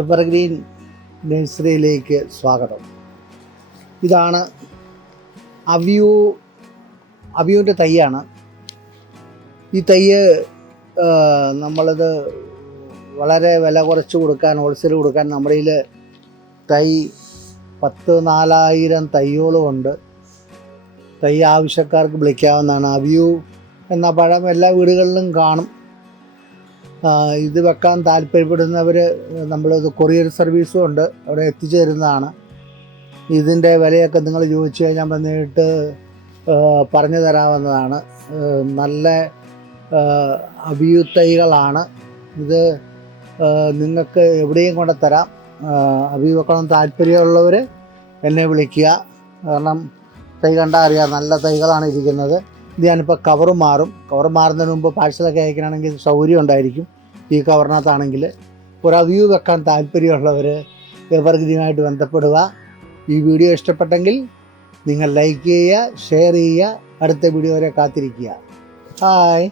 Evergreen നഴ്സറിയിലേക്ക് സ്വാഗതം. ഇതാണ് അവിയുവിൻ്റെ തൈയാണ്. ഈ തൈ നമ്മളിത് വളരെ വില കുറച്ച് കൊടുക്കാൻ, ഹോൾസെയിൽ കൊടുക്കാൻ നമ്മുടെ കയ്യിൽ തൈ 4,000 തൈയോളം ഉണ്ട്. തൈ ആവശ്യക്കാർക്ക് വിളിക്കാവുന്നതാണ്. അവിയു എന്ന പഴം എല്ലാ വീടുകളിലും കാണും. ഇത് വെക്കാൻ താല്പര്യപ്പെടുന്നവർ നമ്മളിത് കൊറിയർ സർവീസും ഉണ്ട്, അവിടെ എത്തിച്ചു തരുന്നതാണ്. ഇതിൻ്റെ വിലയൊക്കെ നിങ്ങൾ ചോദിച്ചു കഴിഞ്ഞാൽ വന്നിട്ട് പറഞ്ഞു തരാവുന്നതാണ്. നല്ല അവിയു തൈകളാണ്. ഇത് നിങ്ങൾക്ക് എവിടെയും കൊണ്ട് തരാം. അവിയു വെക്കണം താല്പര്യമുള്ളവർ എന്നെ വിളിക്കുക. കാരണം തൈ കണ്ടാൽ അറിയാം, നല്ല തൈകളാണ് ഇരിക്കുന്നത്. ഇത് ഞാനിപ്പോൾ കവർ മാറുന്നതിന് മുമ്പ് പാഴ്സലൊക്കെ അയക്കണമെങ്കിൽ സൗകര്യം ഉണ്ടായിരിക്കും. ഈ കവറിനകത്താണെങ്കിൽ ഒരു അവിയു വെക്കാൻ താല്പര്യമുള്ളവർ എവർഗ്രീനായിട്ട് ബന്ധപ്പെടുക. ഈ വീഡിയോ ഇഷ്ടപ്പെട്ടെങ്കിൽ നിങ്ങൾ ലൈക്ക് ചെയ്യുക, ഷെയർ ചെയ്യുക. അടുത്ത വീഡിയോ വരെ കാത്തിരിക്കുക. ഹായ്.